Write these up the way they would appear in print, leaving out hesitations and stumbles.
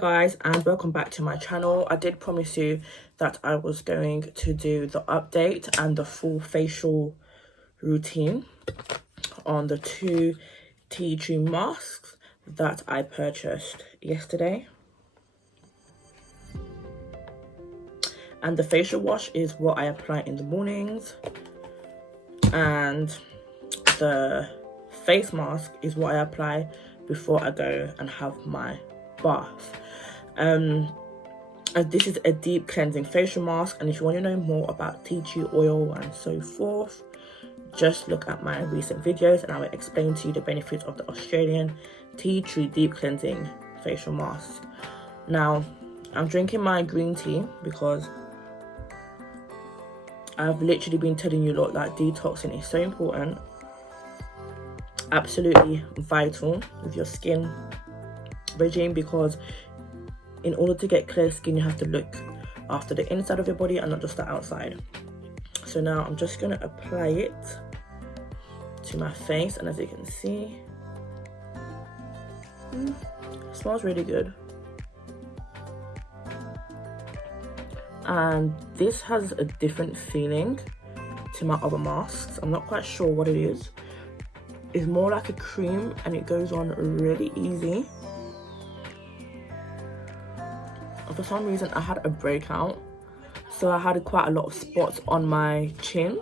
guys, and welcome back to my channel. I did promise you that I was going to do the update and the full facial routine on the two tea tree masks that I purchased yesterday. And the facial wash is what I apply in the mornings, and the face mask is what I apply before I go and have my bath. And this is a deep cleansing facial mask, and if you want to know more about tea tree oil and so forth, just look at my recent videos and I will explain to you the benefits of the Australian tea tree deep cleansing facial mask. Now I'm drinking my green tea because I've literally been telling you a lot that detoxing is so important, absolutely vital with your skin regime, because in order to get clear skin you have to look after the inside of your body and not just the outside. So now I'm just going to apply it to my face, and as you can see, it smells really good. And this has a different feeling to my other masks. I'm not quite sure what it is. It's more like a cream and it goes on really easy. For some reason I had a breakout, so I had quite a lot of spots on my chin.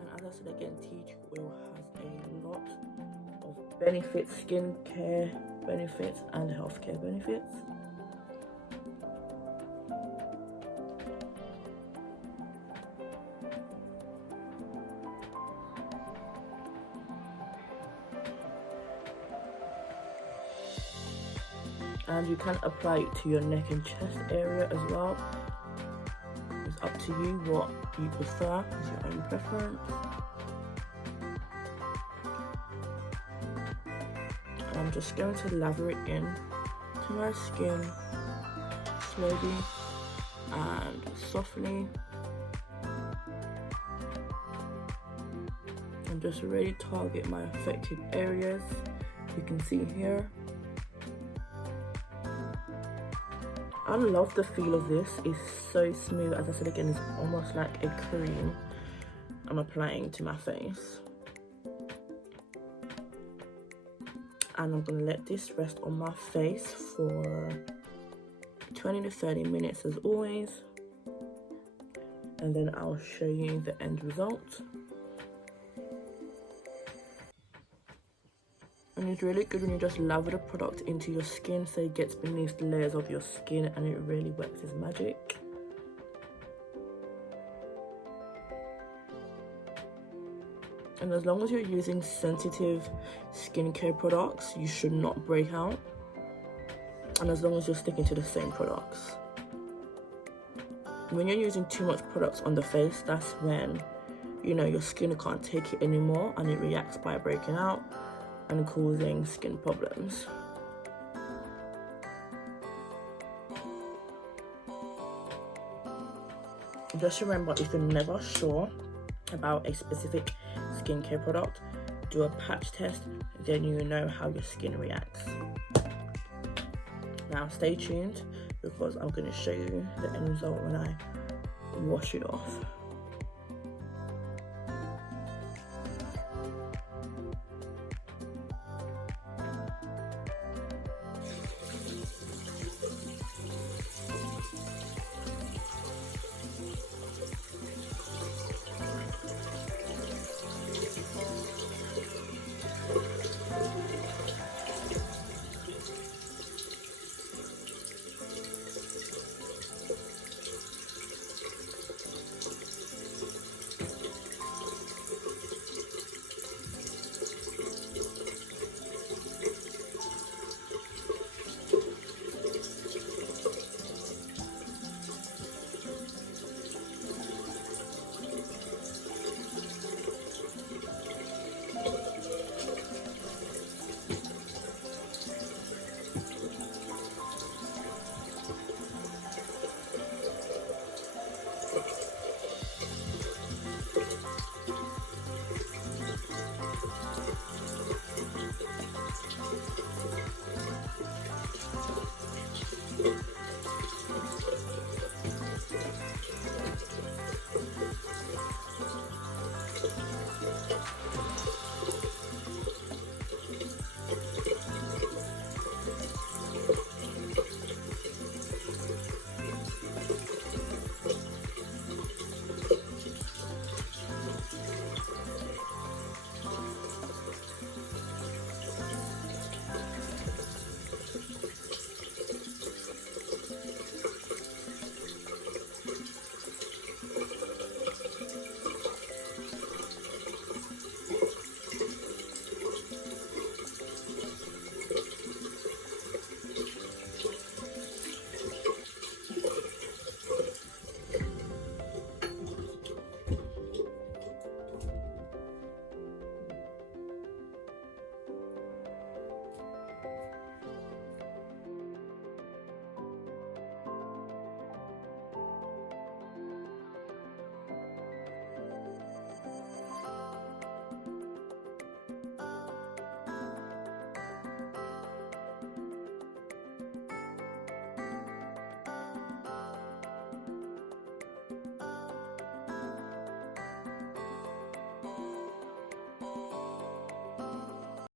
And as I said again, tea tree oil has a lot of benefits, skincare benefits and healthcare benefits. And you can apply it to your neck and chest area as well. It's up to you what you prefer, it's your own preference. And I'm just going to lather it in to my skin slowly and softly. And just really target my affected areas. You can see here. I love the feel of this. It's so smooth. As I said again, it's almost like a cream I'm applying to my face. And I'm gonna let this rest on my face for 20 to 30 minutes as always. And then I'll show you the end result. And it's really good when you just lather the product into your skin so it gets beneath the layers of your skin and it really works as magic. And as long as you're using sensitive skincare products, you should not break out. And as long as you're sticking to the same products. When you're using too much products on the face, that's when, you know, your skin can't take it anymore and it reacts by breaking out and causing skin problems. Just remember, if you're never sure about a specific skincare product, do a patch test, then you know how your skin reacts. Now stay tuned because I'm going to show you the end result when I wash it off.